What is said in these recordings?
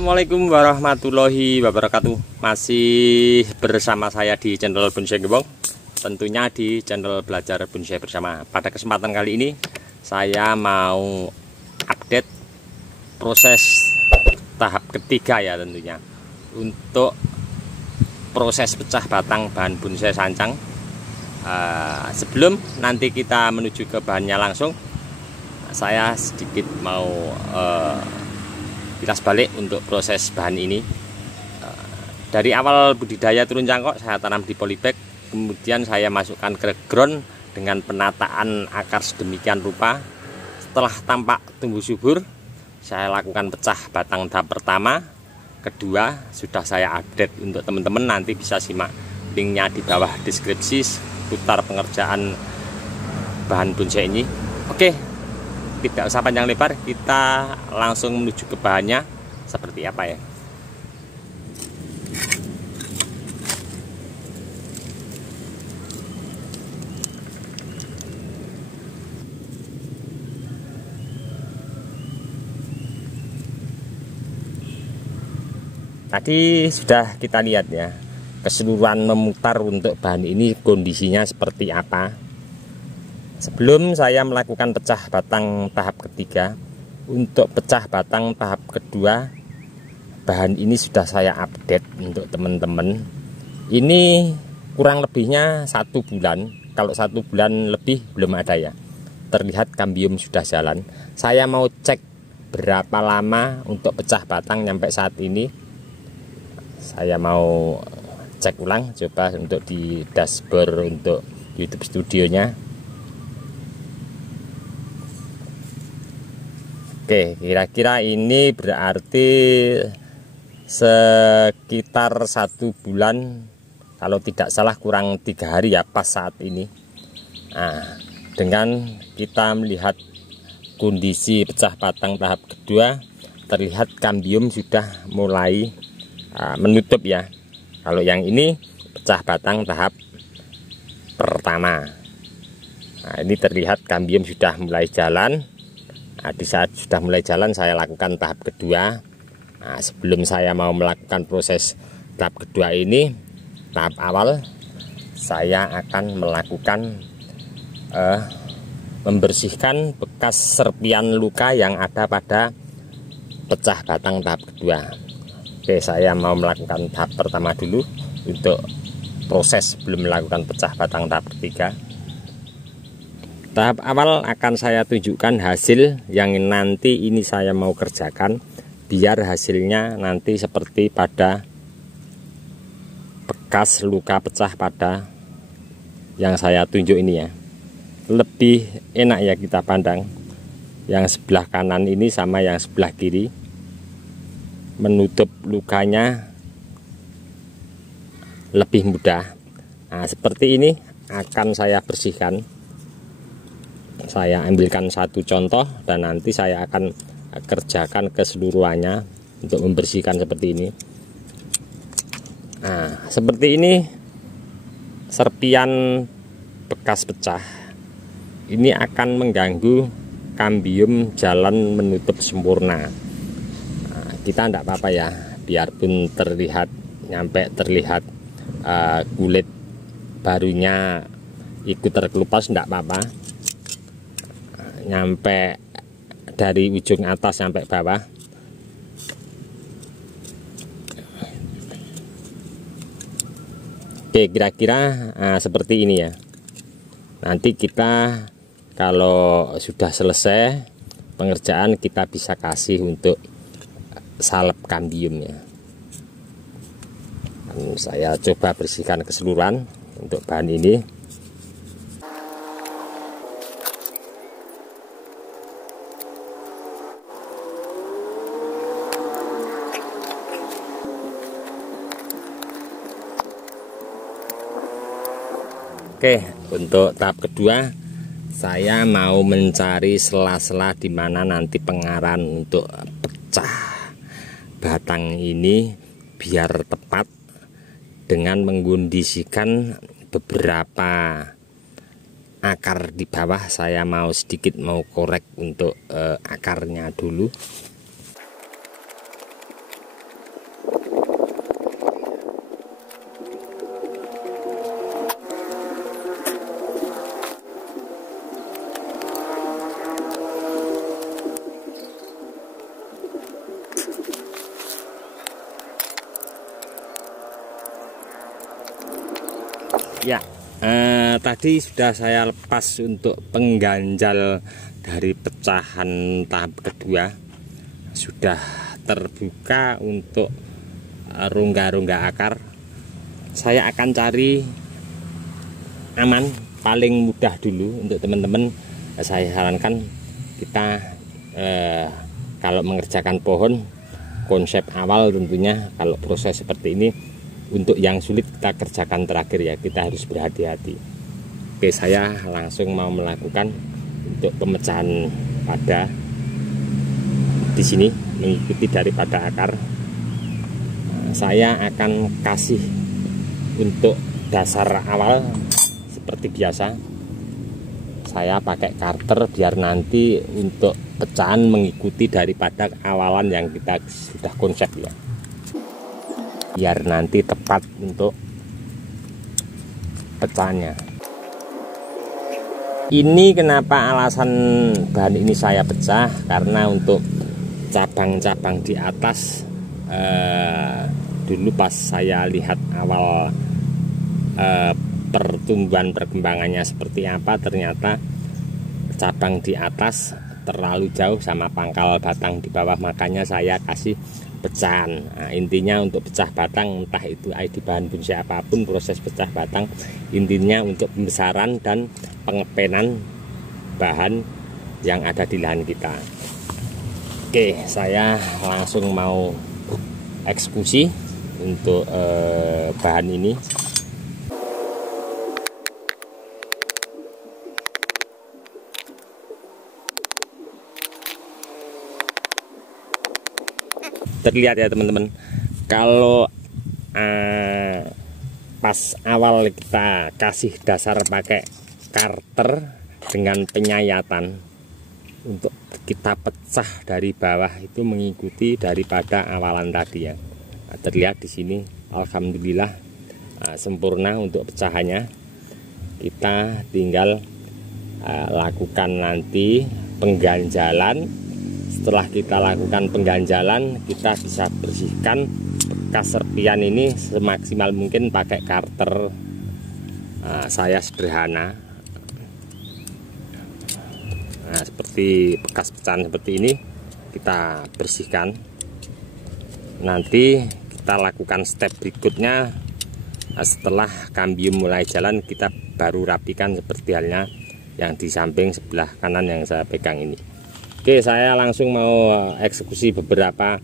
Assalamualaikum warahmatullahi wabarakatuh. Masih bersama saya di channel Bonsai Gembong, tentunya di channel Belajar Bonsai Bersama. Pada kesempatan kali ini saya mau update proses tahap ketiga ya, tentunya untuk proses pecah batang bahan bonsai sancang. Sebelum nanti kita menuju ke bahannya langsung, saya sedikit mau kilas balik untuk proses bahan ini. Dari awal budidaya turun cangkok saya tanam di polybag, kemudian saya masukkan ke ground dengan penataan akar sedemikian rupa. Setelah tampak tumbuh subur, saya lakukan pecah batang tahap pertama, kedua sudah saya update untuk teman-teman, nanti bisa simak linknya di bawah deskripsi seputar pengerjaan bahan bonsai ini. Oke, tidak usah panjang lebar, kita langsung menuju ke bahannya seperti apa ya. Tadi sudah kita lihat ya, keseluruhan memutar untuk bahan ini kondisinya seperti apa. Sebelum saya melakukan pecah batang tahap ketiga, untuk pecah batang tahap kedua, bahan ini sudah saya update untuk teman-teman. Ini kurang lebihnya 1 bulan. Kalau 1 bulan lebih belum ada ya. Terlihat kambium sudah jalan. Saya mau cek berapa lama untuk pecah batang sampai saat ini. Saya mau cek ulang, coba untuk di dashboard untuk YouTube studionya. Oke, kira-kira ini berarti sekitar 1 bulan, kalau tidak salah kurang 3 hari ya pas saat ini. Nah, dengan kita melihat kondisi pecah batang tahap kedua, terlihat kambium sudah mulai menutup ya. Kalau yang ini pecah batang tahap pertama. Nah, ini terlihat kambium sudah mulai jalan. Nah, di saat sudah mulai jalan saya lakukan tahap kedua. Nah, sebelum saya mau melakukan proses tahap kedua ini, tahap awal saya akan melakukan membersihkan bekas serpian luka yang ada pada pecah batang tahap kedua. Oke, saya mau melakukan tahap pertama dulu untuk proses sebelum melakukan pecah batang tahap ketiga. Tahap awal akan saya tunjukkan hasil yang nanti ini saya mau kerjakan, biar hasilnya nanti seperti pada bekas luka pecah pada yang saya tunjuk ini ya. Lebih enak ya kita pandang yang sebelah kanan ini sama yang sebelah kiri, menutup lukanya lebih mudah. Nah, seperti ini akan saya bersihkan. Saya ambilkan satu contoh dan nanti saya akan kerjakan keseluruhannya untuk membersihkan seperti ini. Nah, seperti ini serpian bekas pecah ini akan mengganggu kambium jalan menutup sempurna. Nah, kita tidak apa-apa ya, biarpun terlihat terlihat kulit barunya ikut terkelupas, tidak apa-apa. Nyampe dari ujung atas sampai bawah. Oke, kira-kira seperti ini ya. Nanti kita kalau sudah selesai pengerjaan, kita bisa kasih untuk salep kambium ya. Saya coba bersihkan keseluruhan untuk bahan ini. Oke, untuk tahap kedua saya mau mencari sela-sela di mana nanti pengaran untuk pecah batang ini biar tepat, dengan mengkondisikan beberapa akar di bawah. Saya mau sedikit korek untuk akarnya dulu. Ya, tadi sudah saya lepas untuk pengganjal dari pecahan tahap kedua. Sudah terbuka untuk rongga-rongga akar. Saya akan cari aman, paling mudah dulu untuk teman-teman. Saya sarankan kita kalau mengerjakan pohon, konsep awal tentunya kalau proses seperti ini, untuk yang sulit kita kerjakan terakhir ya, kita harus berhati-hati. Oke, saya langsung mau melakukan untuk pemecahan pada di sini mengikuti daripada akar. Saya akan kasih untuk dasar awal seperti biasa. Saya pakai karter biar nanti untuk pecahan mengikuti daripada awalan yang kita sudah konsep ya, biar nanti tepat untuk pecahannya. Ini kenapa alasan bahan ini saya pecah, karena untuk cabang-cabang di atas dulu pas saya lihat awal pertumbuhan perkembangannya seperti apa, ternyata cabang di atas terlalu jauh sama pangkal batang di bawah, makanya saya kasih pecahan. Nah, intinya untuk pecah batang, entah itu di bahan bonsai apapun, proses pecah batang intinya untuk pembesaran dan pengepenan bahan yang ada di lahan kita. Oke, saya langsung mau eksekusi untuk bahan ini. Terlihat ya teman-teman, kalau pas awal kita kasih dasar pakai karter dengan penyayatan, untuk kita pecah dari bawah itu mengikuti daripada awalan tadi ya. Nah, terlihat di sini alhamdulillah sempurna untuk pecahannya. Kita tinggal lakukan nanti pengganjalan. Setelah kita lakukan pengganjalan, kita bisa bersihkan bekas serpian ini semaksimal mungkin pakai karter. Saya sederhana. Nah, seperti bekas pecahan seperti ini kita bersihkan. Nanti kita lakukan step berikutnya. Setelah kambium mulai jalan, kita baru rapikan seperti halnya yang di samping sebelah kanan yang saya pegang ini. Oke, saya langsung mau eksekusi beberapa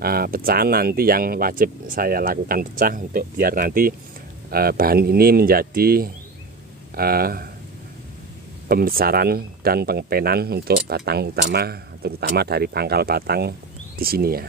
pecahan nanti yang wajib saya lakukan pecah, untuk biar nanti bahan ini menjadi pembesaran dan pengepenan untuk batang utama, terutama dari pangkal batang di sini ya.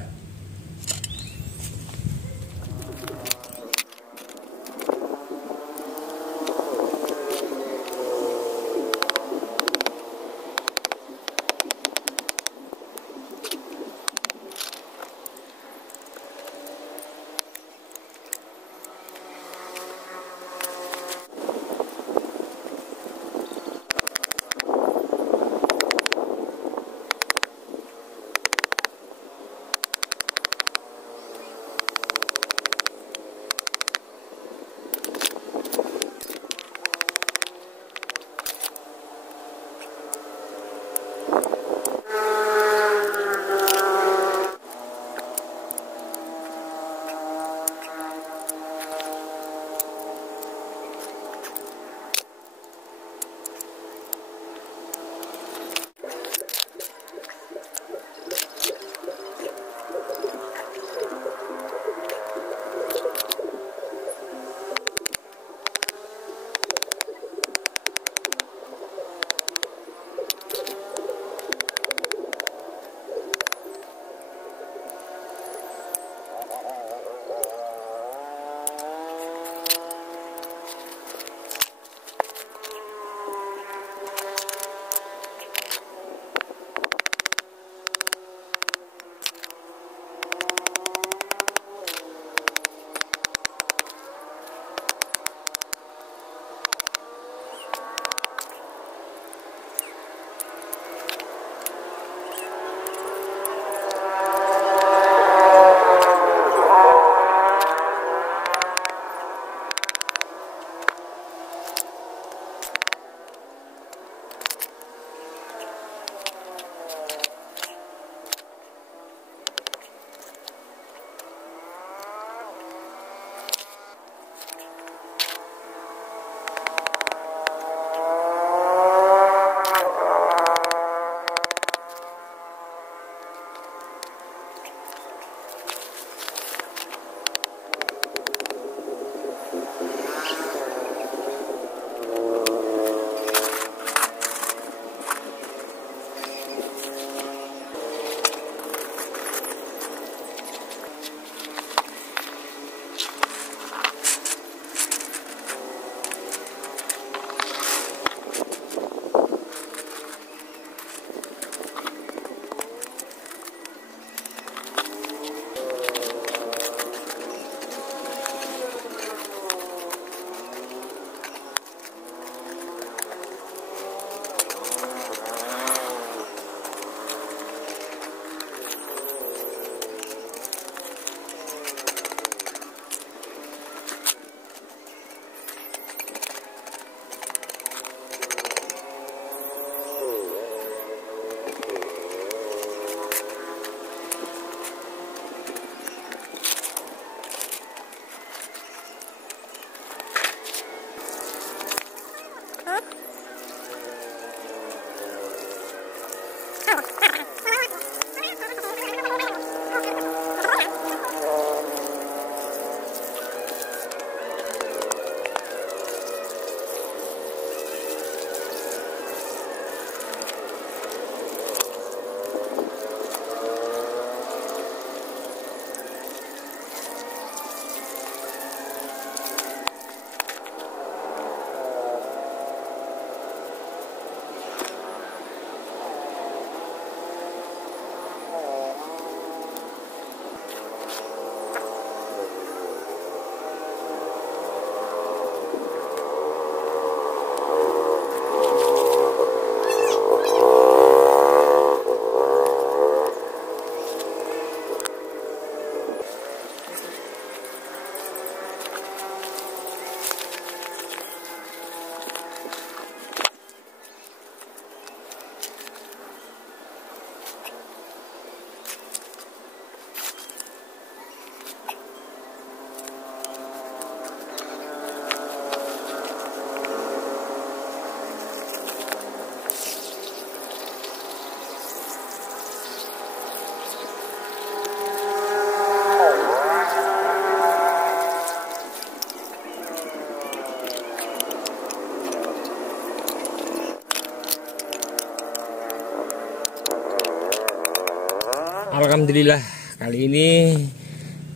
Alhamdulillah, kali ini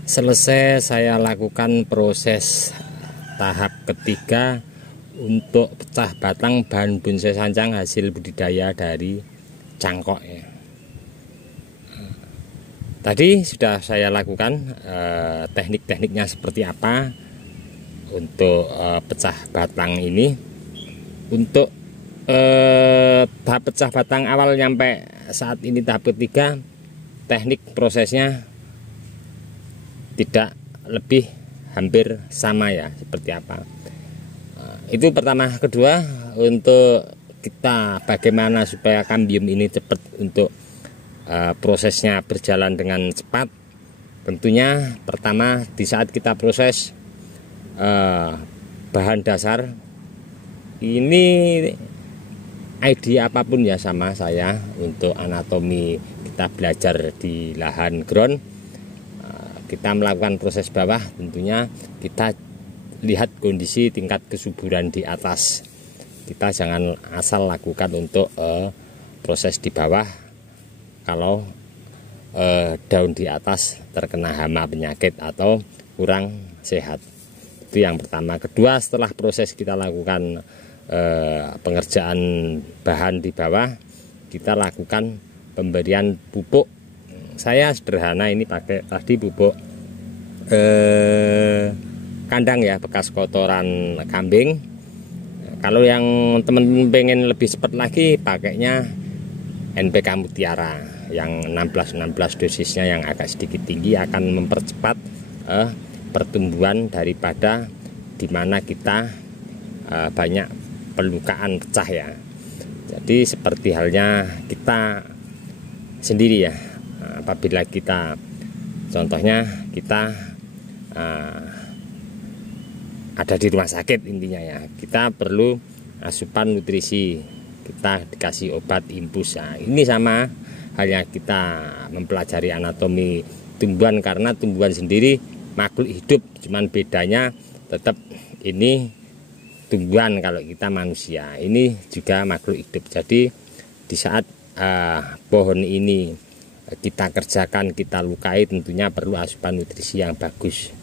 selesai saya lakukan proses tahap ketiga untuk pecah batang bahan bonsai sancang hasil budidaya dari cangkok ya. Tadi sudah saya lakukan teknik-tekniknya seperti apa untuk pecah batang ini. Untuk tahap pecah batang awal nyampe saat ini tahap ketiga, teknik prosesnya tidak lebih hampir sama ya, seperti apa. Itu pertama. Kedua, untuk kita bagaimana supaya kambium ini cepat untuk prosesnya berjalan dengan cepat. Tentunya pertama, di saat kita proses bahan dasar ini, ID apapun ya sama saya. Untuk anatomi kita belajar di lahan ground, kita melakukan proses bawah, tentunya kita lihat kondisi tingkat kesuburan di atas. Kita jangan asal lakukan untuk proses di bawah kalau daun di atas terkena hama penyakit atau kurang sehat. Itu yang pertama. Kedua, setelah proses kita lakukan pengerjaan bahan di bawah, kita lakukan pemberian pupuk. Saya sederhana, ini pakai tadi pupuk kandang ya, bekas kotoran kambing. Kalau yang teman-teman pengen lebih cepat lagi, pakainya NPK Mutiara yang 16 dosisnya, yang agak sedikit tinggi, akan mempercepat pertumbuhan daripada dimana kita banyak pelukaan pecah ya. Jadi seperti halnya kita sendiri ya, apabila kita contohnya kita ada di rumah sakit, intinya ya, kita perlu asupan nutrisi, kita dikasih obat infus. Nah, ini sama halnya kita mempelajari anatomi tumbuhan, karena tumbuhan sendiri makhluk hidup, cuman bedanya tetap ini tumbuhan, kalau kita manusia ini juga makhluk hidup. Jadi di saat pohon ini kita kerjakan, kita lukai, tentunya perlu asupan nutrisi yang bagus.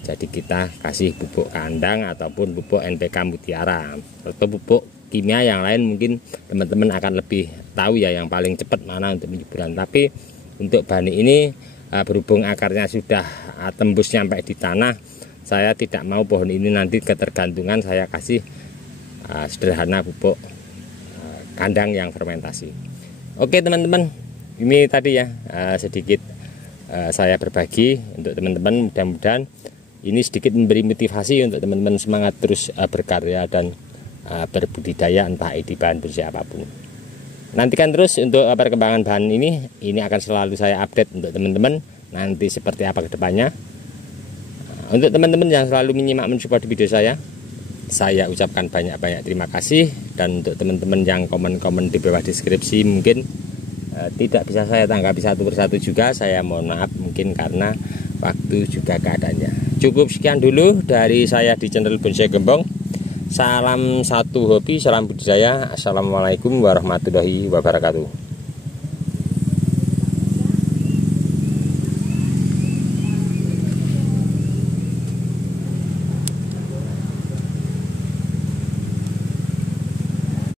Jadi kita kasih pupuk kandang ataupun pupuk NPK Mutiara atau pupuk kimia yang lain, mungkin teman-teman akan lebih tahu ya yang paling cepat mana untuk penyuburan. Tapi untuk bani ini berhubung akarnya sudah tembus sampai di tanah, saya tidak mau pohon ini nanti ketergantungan, saya kasih sederhana pupuk kandang yang fermentasi. Oke teman-teman, ini tadi ya sedikit saya berbagi untuk teman-teman. Mudah-mudahan ini sedikit memberi motivasi untuk teman-teman semangat terus berkarya dan berbudidaya, entah di bahan bonsai apapun. Nantikan terus untuk perkembangan bahan ini akan selalu saya update untuk teman-teman nanti seperti apa kedepannya. Untuk teman-teman yang selalu menyimak mensupport video saya ucapkan banyak-banyak terima kasih. Dan untuk teman-teman yang komen-komen di bawah deskripsi, mungkin tidak bisa saya tanggapi satu persatu juga, saya mohon maaf, mungkin karena waktu juga keadaannya. Cukup sekian dulu dari saya di channel Bonsai Gembong. Salam satu hobi, salam budidaya. Assalamualaikum warahmatullahi wabarakatuh.